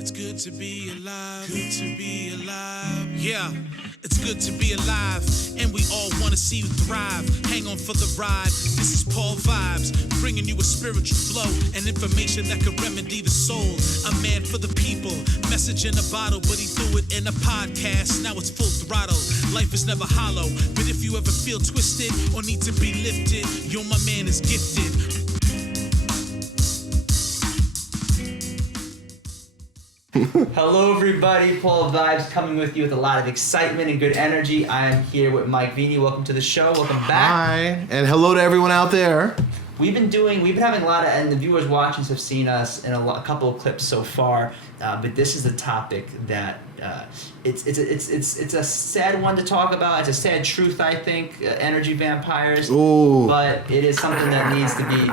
It's good to be alive, good to be alive. Yeah, it's good to be alive, and we all want to see you thrive. Hang on for the ride. This is Paul Vibes, bringing you a spiritual flow and information that can remedy the soul. A man for the people, message in a bottle, but he threw it in a podcast. Now it's full throttle. Life is never hollow, but if you ever feel twisted or need to be lifted, yo, my man is gifted. Hello everybody, Paul Vibes coming with you with a lot of excitement and good energy. I am here with Mike Veny. Welcome to the show. Welcome back. Hi, and hello to everyone out there. We've been having a lot of, and the viewers watching have seen us in a couple of clips so far. But this is a topic that it's a sad one to talk about. It's a sad truth, I think. Energy vampires. Ooh. But it is something that needs to be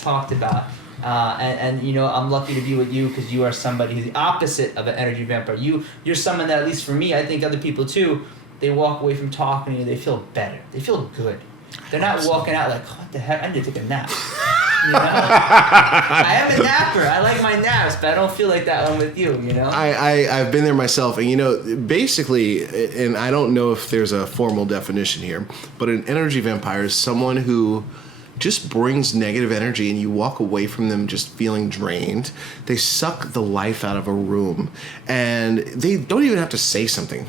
talked about. And you know, I'm lucky to be with you because you are somebody who's the opposite of an energy vampire. You're someone that, at least for me, I think other people too, they walk away from talking to you, they feel better. They feel good. They're not walking out like, what the heck, I need to take a nap. You know? I am a napper. I like my naps, but I don't feel like that one with you, you know? I've been there myself, and you know, basically, and I don't know if there's a formal definition here, but an energy vampire is someone who just brings negative energy and you walk away from them just feeling drained. They suck the life out of a room and they don't even have to say something.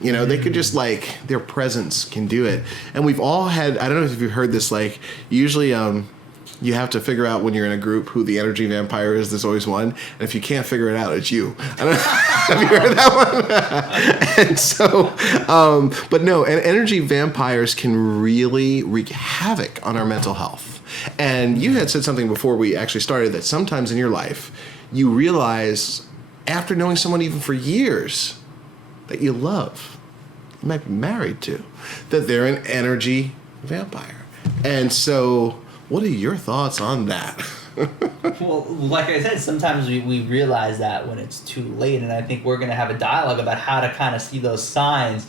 You know, they could just, like, their presence can do it. And we've all had, I don't know if you've heard this, like, usually you have to figure out when you're in a group who the energy vampire is. There's always one. And if you can't figure it out, it's you. I don't know. Have you heard that one? And so, but no, and energy vampires can really wreak havoc on our mental health. And you had said something before we actually started that sometimes in your life, you realize after knowing someone even for years that you love, you might be married to, that they're an energy vampire. And so, what are your thoughts on that? Well, like I said, sometimes we realize that when it's too late, and I think we're going to have a dialogue about how to kind of see those signs.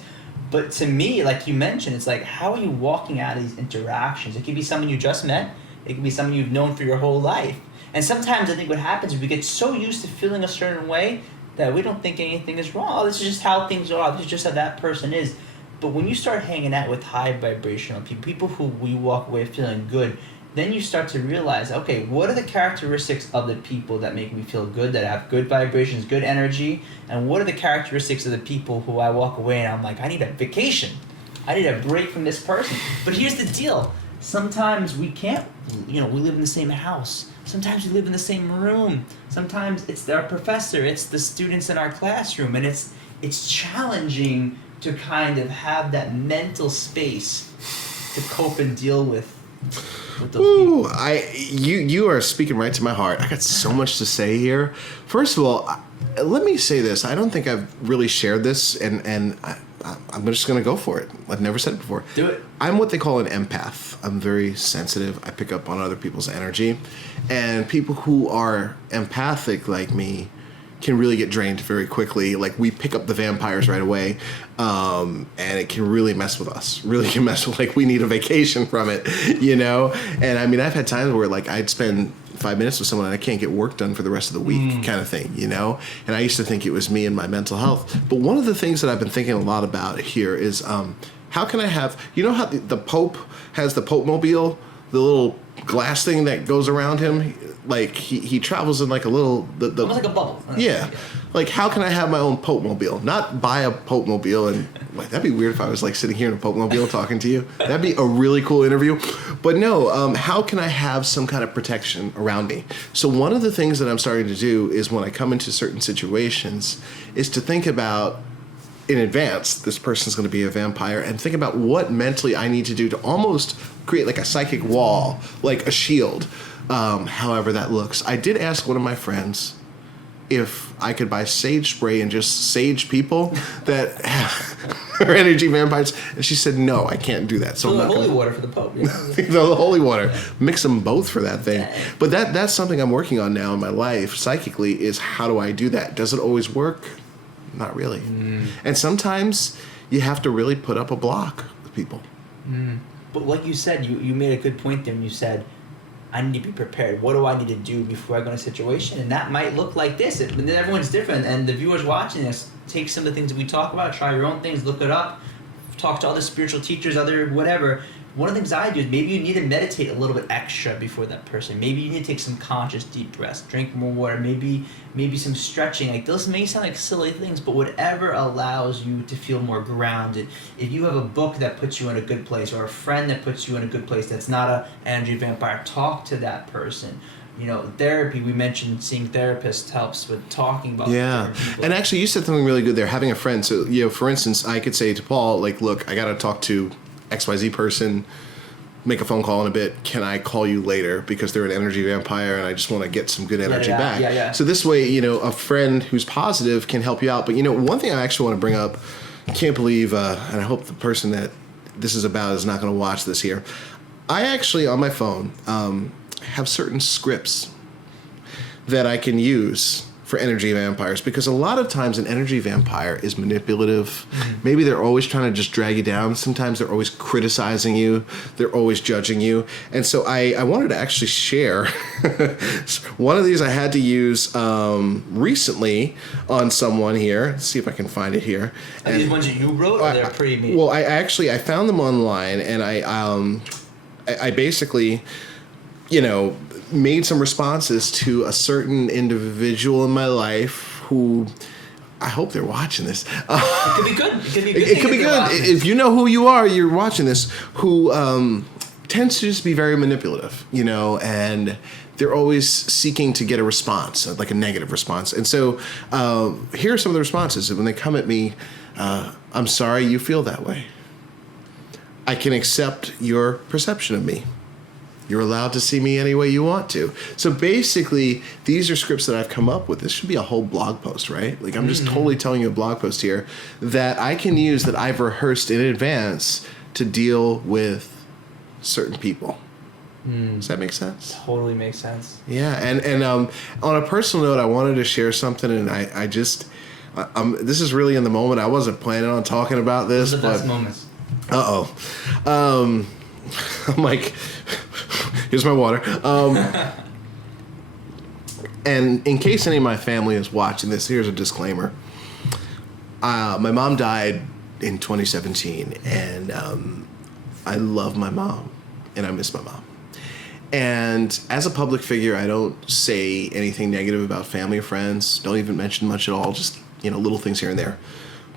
But to me, like you mentioned, it's like, how are you walking out of these interactions? It could be someone you just met. It could be someone you've known for your whole life. And sometimes I think what happens is we get so used to feeling a certain way that we don't think anything is wrong. Oh, this is just how things are. This is just how that person is. But when you start hanging out with high vibrational people who we walk away feeling good, then you start to realize, okay, what are the characteristics of the people that make me feel good, that have good vibrations, good energy, and what are the characteristics of the people who I walk away and I'm like, I need a vacation. I need a break from this person. But here's the deal. Sometimes we can't, you know, we live in the same house. Sometimes we live in the same room. Sometimes it's our professor, it's the students in our classroom, and it's challenging to kind of have that mental space to cope and deal with those Ooh, people. You are speaking right to my heart. I got so much to say here. First of all, let me say this. I don't think I've really shared this, and I'm just going to go for it. I've never said it before. Do it. I'm what they call an empath. I'm very sensitive. I pick up on other people's energy. And people who are empathic like me can really get drained very quickly. Like, we pick up the vampires right away, and it can really mess with us. Really can mess with, like, we need a vacation from it, you know? And I mean, I've had times where, like, I'd spend 5 minutes with someone and I can't get work done for the rest of the week, kind of thing, you know? And I used to think it was me and my mental health. But one of the things that I've been thinking a lot about here is, how can I have, you know how the Pope has the Pope Mobile, the little glass thing that goes around him? Like, he travels in like a little... Almost like a bubble. Yeah. Like, how can I have my own Pope Mobile? Not buy a Pope Mobile and... Like, that'd be weird if I was like sitting here in a Pope Mobile talking to you. That'd be a really cool interview. But no, how can I have some kind of protection around me? So one of the things that I'm starting to do is when I come into certain situations is to think about, in advance, this person's going to be a vampire, and think about what mentally I need to do to almost create like a psychic wall, like a shield, however that looks. I did ask one of my friends if I could buy sage spray and just sage people that are energy vampires, and she said, no, I can't do that. So I'm not holy water for the Pope. You know? The holy water. Mix them both for that thing. But that's something I'm working on now in my life, psychically, is how do I do that? Does it always work? Not really. And sometimes you have to really put up a block with people. But like you said, you made a good point there, and you said, I need to be prepared. What do I need to do before I go in a situation? And that might look like this. And then everyone's different. And the viewers watching this, take some of the things that we talk about, try your own things, look it up, talk to other spiritual teachers, other whatever. One of the things I do is maybe you need to meditate a little bit extra before that person. Maybe you need to take some conscious deep breaths, drink more water, maybe some stretching. Like those may sound like silly things, but whatever allows you to feel more grounded. If you have a book that puts you in a good place, or a friend that puts you in a good place that's not an energy vampire, talk to that person. You know, therapy, we mentioned seeing therapists helps with talking about different people. And actually you said something really good there, having a friend. So, you know, for instance, I could say to Paul, like, look, I got to talk to XYZ person, make a phone call in a bit. Can I call you later? Because they're an energy vampire and I just want to get some good energy back. Yeah. So this way, you know, a friend who's positive can help you out. But, you know, one thing I actually want to bring up, I can't believe, and I hope the person that this is about is not going to watch this here. I actually, on my phone, have certain scripts that I can use for energy vampires, because a lot of times an energy vampire is manipulative. Maybe they're always trying to just drag you down. Sometimes they're always criticizing you. They're always judging you. And so I wanted to actually share one of these I had to use recently on someone here. Let's see if I can find it here. Are these ones that you wrote, or they're pretty neat? Well, I found them online, and I basically, you know, made some responses to a certain individual in my life who, I hope they're watching this. It could be good. It could be good. It could be good. If you know who you are, you're watching this, who tends to just be very manipulative, you know, and they're always seeking to get a response, like a negative response. And so here are some of the responses. When they come at me, I'm sorry you feel that way. I can accept your perception of me. You're allowed to see me any way you want to. So basically, these are scripts that I've come up with. This should be a whole blog post, right? Like, I'm just totally telling you a blog post here that I can use, that I've rehearsed in advance to deal with certain people. Does that make sense? Totally makes sense. Yeah, and on a personal note, I wanted to share something, and I just, this is really in the moment. I wasn't planning on talking about this. Those are the best moments. I'm like, here's my water. And in case any of my family is watching this, here's a disclaimer. My mom died in 2017, and I love my mom, and I miss my mom. And as a public figure, I don't say anything negative about family or friends. Don't even mention much at all, just, you know, little things here and there.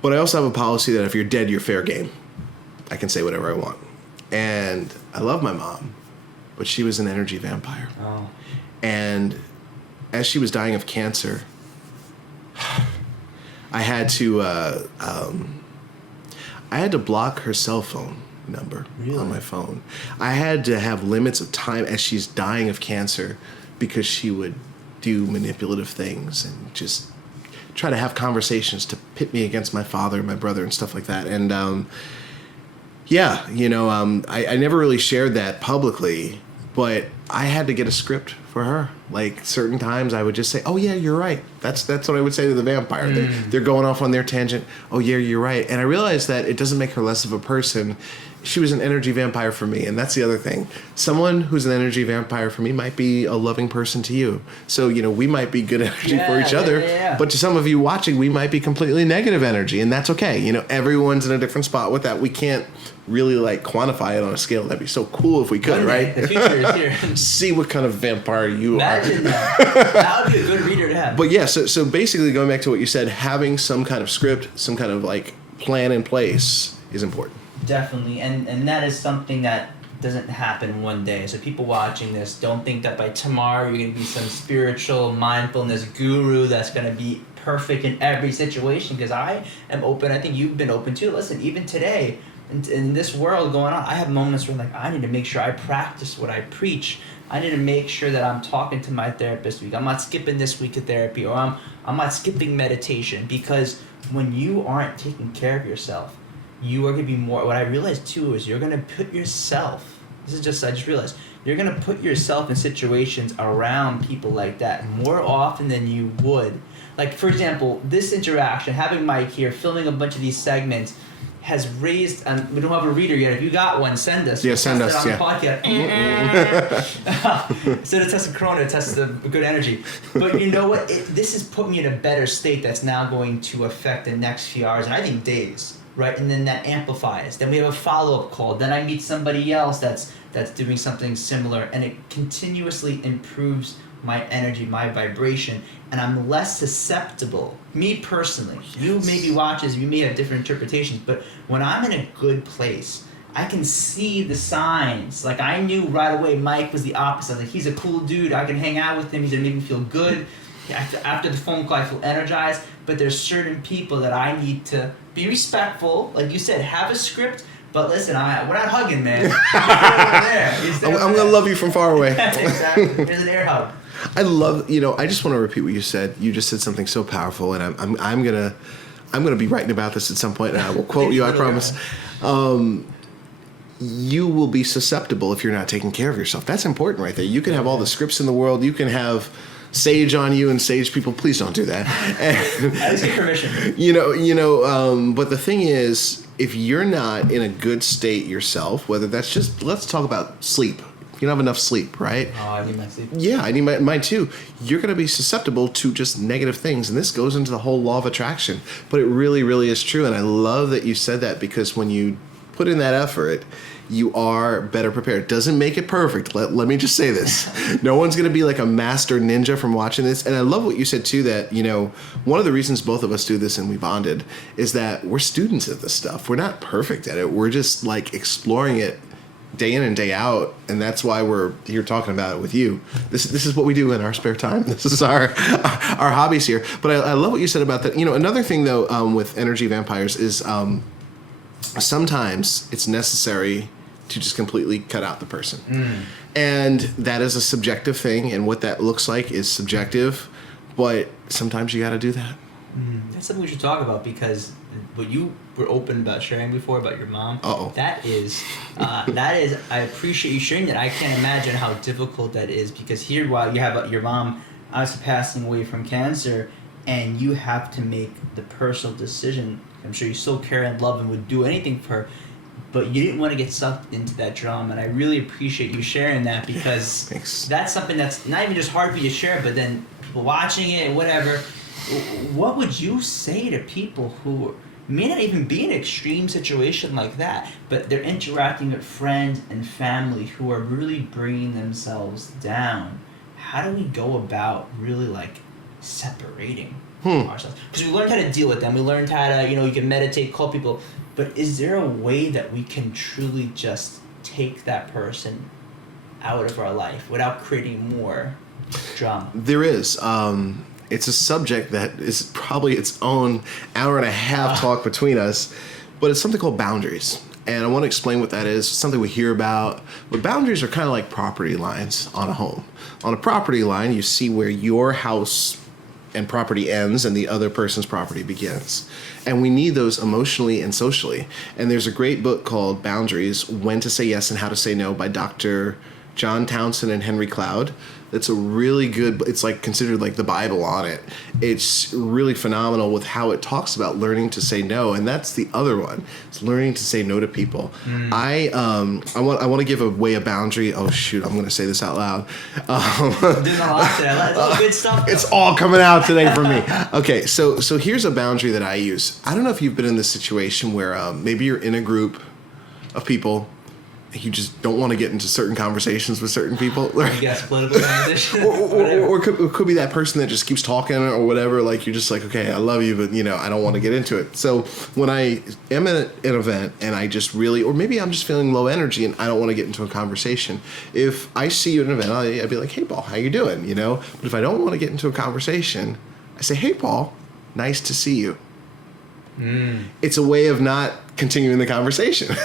But I also have a policy that if you're dead, you're fair game. I can say whatever I want. And I love my mom, but she was an energy vampire. Oh. And as she was dying of cancer, I had to block her cell phone number on my phone. I had to have limits of time as she's dying of cancer, because she would do manipulative things and just try to have conversations to pit me against my father and my brother and stuff like that. And yeah, you know, I never really shared that publicly, but I had to get a script for her. Like, certain times I would just say, oh yeah, you're right. That's what I would say to the vampire. They're going off on their tangent. Oh yeah, you're right. And I realized that it doesn't make her less of a person. She was an energy vampire for me, and that's the other thing. Someone who's an energy vampire for me might be a loving person to you. So, you know, we might be good energy for each other, but to some of you watching, we might be completely negative energy, and that's okay. You know, everyone's in a different spot with that. We can't really, like, quantify it on a scale. That'd be so cool if we could, right? The future is here. See what kind of vampire you Imagine are. That would be a good reader to have. But yeah, so basically going back to what you said, having some kind of script, some kind of, like, plan in place is important. Definitely, and that is something that doesn't happen one day. So people watching this, don't think that by tomorrow you're going to be some spiritual mindfulness guru that's going to be perfect in every situation, because I am open. I think you've been open too. Listen, even today, in this world going on, I have moments where, like, I need to make sure I practice what I preach. I need to make sure that I'm talking to my therapist week. I'm not skipping this week of therapy, or I'm not skipping meditation, because when you aren't taking care of yourself, you are going to be more, what I realized too is you're going to put yourself, I just realized, you're going to put yourself in situations around people like that more often than you would. Like, for example, this interaction, having Mike here, filming a bunch of these segments, has raised, we don't have a reader yet. If you got one, send us. Yeah, send us. On the podcast. Instead of testing Corona, test the good energy. But you know what? This has put me in a better state that's now going to affect the next few hours, and I think days, right? And then that amplifies. Then we have a follow-up call. Then I meet somebody else that's doing something similar, and it continuously improves my energy, my vibration, and I'm less susceptible. Me personally, you maybe watches, you may have different interpretations, but when I'm in a good place, I can see the signs. Like I knew right away Mike was the opposite. Like he's a cool dude, I can hang out with him, he's gonna make me feel good. After the phone call I feel energized, but there's certain people that I need to be respectful, like you said, have a script. But listen, we're not hugging, man. I'm gonna love you from far away. Exactly. There's an air hug. I love, I just want to repeat what you said. You just said something so powerful, and I'm gonna be writing about this at some point, and I will quote you. I promise. You will be susceptible if you're not taking care of yourself. That's important, right there. You can have all the scripts in the world. You can have sage on you and sage people. Please don't do that. At least get permission. But the thing is, if you're not in a good state yourself, whether that's just, let's talk about sleep. You don't have enough sleep, right? Oh, I need my sleep. Yeah, I need mine too. You're going to be susceptible to just negative things, and this goes into the whole law of attraction. But it really, really is true, and I love that you said that, because when you put in that effort, you are better prepared. Doesn't make it perfect. Let me just say this. No one's going to be like a master ninja from watching this. And I love what you said too, that, one of the reasons both of us do this and we bonded is that we're students of this stuff. We're not perfect at it. We're just like exploring it day in and day out, and that's why we're here talking about it with you. This is what we do in our spare time. This is our hobbies here. But I love what you said about that. Another thing though, with energy vampires is sometimes it's necessary to just completely cut out the person. And that is a subjective thing, and what that looks like is subjective, but sometimes you got to do that. That's something we should talk about, because what you were open about sharing before about your mom, that is, I appreciate you sharing that. I can't imagine how difficult that is, because here, while you have your mom obviously passing away from cancer, and you have to make the personal decision. I'm sure you still care and love and would do anything for her, but you didn't want to get sucked into that drama, and I really appreciate you sharing that, because that's something that's not even just hard for you to share, but then people watching it and whatever. What would you say to people who may not even be in an extreme situation like that, but they're interacting with friends and family who are really bringing themselves down? How do we go about really separating ourselves? Because we learned how to deal with them. We learned how to, you can meditate, call people. But is there a way that we can truly just take that person out of our life without creating more drama? There is. It's a subject that is probably its own hour and a half talk between us, but it's something called boundaries. And I want to explain what that is. It's something we hear about. But boundaries are kind of like property lines on a home. On a property line, you see where your house and property ends and the other person's property begins. And we need those emotionally and socially. And there's a great book called Boundaries, When to Say Yes and How to Say No by Dr. John Townsend and Henry Cloud. It's a really good, it's considered the Bible on it. It's really phenomenal with how it talks about learning to say no, and that's the other one. It's learning to say no to people. I want to give away a boundary. Oh shoot, I'm going to say this out loud. Doing a lot today. It's all good stuff. It's all coming out today for me. Okay, so here's a boundary that I use. I don't know if you've been in this situation where maybe you're in a group of people. You just don't want to get into certain conversations with certain people. Yes, political conversation. or it could be that person that just keeps talking or whatever. You're just okay, I love you, but I don't want to get into it. So when I am at an event and I just really, or maybe I'm just feeling low energy and I don't want to get into a conversation. If I see you at an event, I'd be like, hey, Paul, how you doing? But if I don't want to get into a conversation, I say, hey, Paul, nice to see you. It's a way of not continuing the conversation.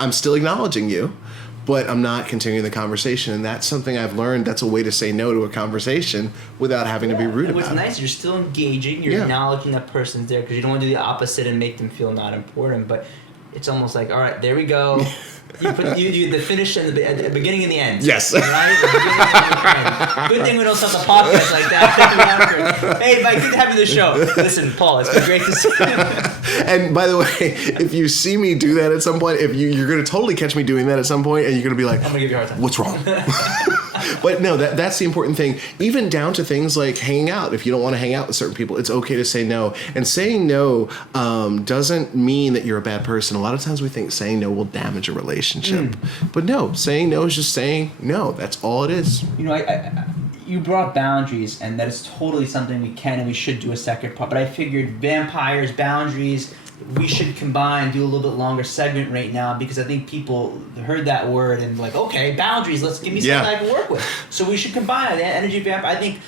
I'm still acknowledging you, but I'm not continuing the conversation. And that's something I've learned. That's a way to say no to a conversation without having to be rude about it. What's nice, you're still engaging. You're acknowledging that person's there, because you don't want to do the opposite and make them feel not important. But it's almost all right, there we go. You the finish and the beginning and the end. Yes. Right? The beginning and the end. Good thing we don't start the podcast like that. Hey, Mike, good to have you on the show. Listen, Paul, it's been great to see you. And by the way, if you see me do that at some point, if you're going to totally catch me doing that at some point, and you're going to be like, I'm going to give you a hard time. What's wrong? But no, that's the important thing. Even down to things like hanging out. If you don't want to hang out with certain people, it's okay to say no. And saying no doesn't mean that you're a bad person. A lot of times we think saying no will damage a relationship. But no, saying no is just saying no. That's all it is. You know, you brought boundaries, and that is totally something we can and we should do a second part. But I figured vampires, boundaries, we should combine, do a little bit longer segment right now, because I think people heard that word and like, okay, boundaries, let's give me something I can work with. So we should combine it. Energy vampire. I think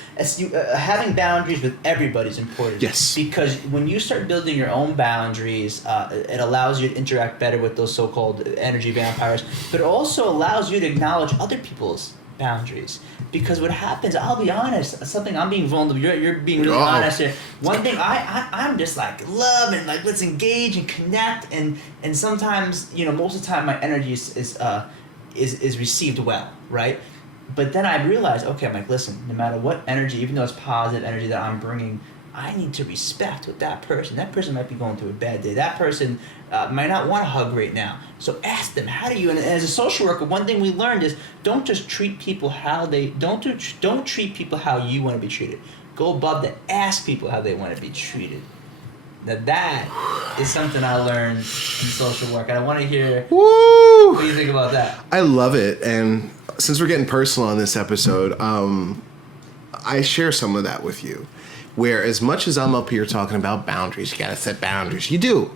having boundaries with everybody is important. Yes. Because when you start building your own boundaries, it allows you to interact better with those so-called energy vampires, but it also allows you to acknowledge other people's boundaries. Because what happens, I'll be honest, something I'm being vulnerable, you're being really honest here. One thing I'm just like love and like let's engage and connect, and sometimes, you know, most of the time my energy is received well, right? But then I realize, okay, I'm like, listen, no matter what energy, even though it's positive energy that I'm bringing, I need to respect what that person might be going through a bad day. That person might not want a hug right now. So ask them, how do you, and as a social worker, one thing we learned is don't just treat people don't treat people how you want to be treated. Go above that. Ask people how they want to be treated. Now that is something I learned in social work. And I want to hear what do you think about that? I love it. And since we're getting personal on this episode, I share some of that with you. Where as much as I'm up here talking about boundaries, you gotta set boundaries. You do.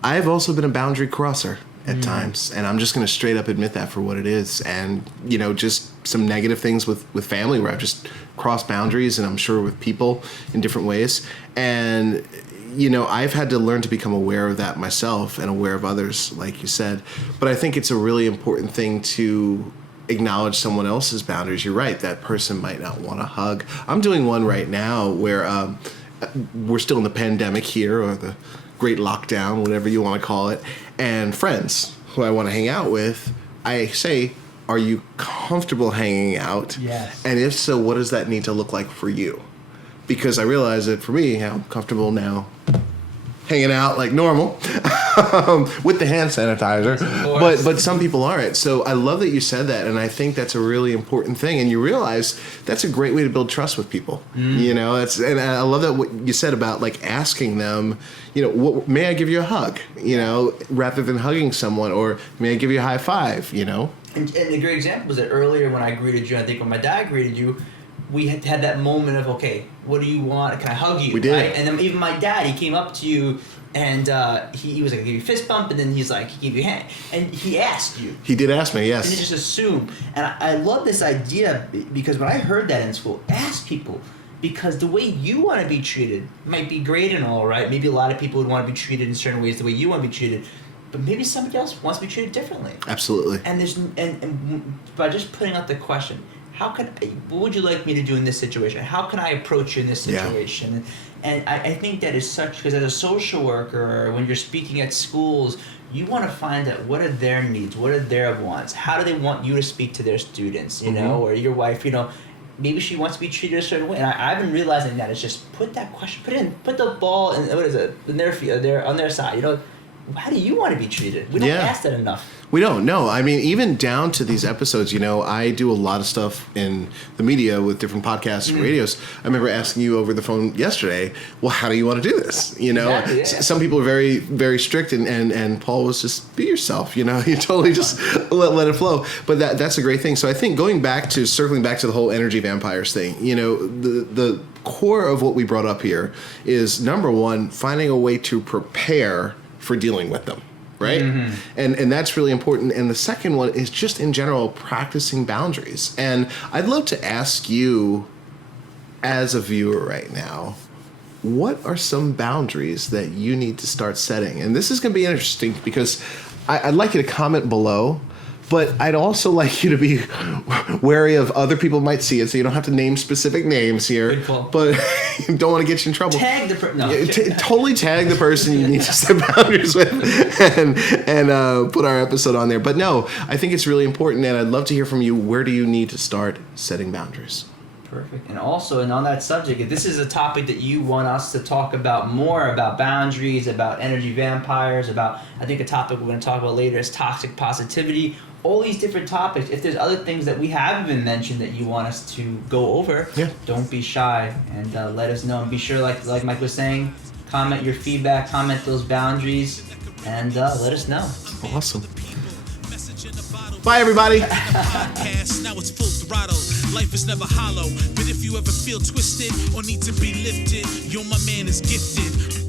I've also been a boundary crosser at times, and I'm just gonna straight up admit that for what it is. And you know, just some negative things with family where I've just crossed boundaries, and I'm sure with people in different ways. And you know, I've had to learn to become aware of that myself and aware of others, like you said. But I think it's a really important thing to acknowledge someone else's boundaries. You're right, that person might not want a hug. I'm doing one right now where we're still in the pandemic here, or the great lockdown, whatever you want to call it, and friends who I want to hang out with, I say, are you comfortable hanging out? Yes. And if so, what does that need to look like for you? Because I realize that for me, I'm comfortable now hanging out like normal with the hand sanitizer, but some people aren't. So I love that you said that, and I think that's a really important thing. And you realize that's a great way to build trust with people. You know, and I love that what you said about like asking them, you know, may I give you a hug? You know, rather than hugging someone, or may I give you a high five? You know. And a great example was that earlier when I greeted you, I think when my dad greeted you, we had that moment of, okay, what do you want? Can I hug you? We did. Right? And then even my dad, he came up to you and he was like, I give you a fist bump, and then he's like, he gave you a hand. And he asked you. He did ask me, yes. And you just assume. And I love this idea, because when I heard that in school, ask people. Because the way you want to be treated might be great and all, right? Maybe a lot of people would want to be treated in certain ways the way you want to be treated. But maybe somebody else wants to be treated differently. Absolutely. And and by just putting out the question, what would you like me to do in this situation? How can I approach you in this situation? Yeah. And I think that is such, because as a social worker, or when you're speaking at schools, you want to find out what are their needs, what are their wants, how do they want you to speak to their students, you know, or your wife, you know, maybe she wants to be treated a certain way. And I've been realizing that it's just put that question, put the ball in, in their field, on their side, you know. How do you want to be treated? We don't ask that enough. We don't, no. I mean, even down to these episodes, you know, I do a lot of stuff in the media with different podcasts and radios. I remember asking you over the phone yesterday, well, how do you want to do this? You know, exactly, some people are very, very strict, and Paul was just, be yourself, you know, you totally just let it flow. But that's a great thing. So I think circling back to the whole energy vampires thing, you know, the core of what we brought up here is, number one, finding a way to prepare for dealing with them, right? And that's really important. And the second one is just in general practicing boundaries. And I'd love to ask you, as a viewer right now, what are some boundaries that you need to start setting? And this is going to be interesting because I'd like you to comment below, but I'd also like you to be wary of other people might see it, so you don't have to name specific names here. Good call. But you don't want to get you in trouble. Tag the person. No. Yeah, totally tag the person you need to set boundaries with, and put our episode on there. But no, I think it's really important, and I'd love to hear from you. Where do you need to start setting boundaries? Perfect. And also, and on that subject, if this is a topic that you want us to talk about more, about boundaries, about energy vampires, about, I think a topic we're going to talk about later is toxic positivity, all these different topics. If there's other things that we haven't even mentioned that you want us to go over, don't be shy and let us know. And be sure, like Mike was saying, comment your feedback, comment those boundaries, and let us know. Awesome. Bye, everybody. Now it's full throttle. Life is never hollow, but if you ever feel twisted or need to be lifted, yo, my man is gifted.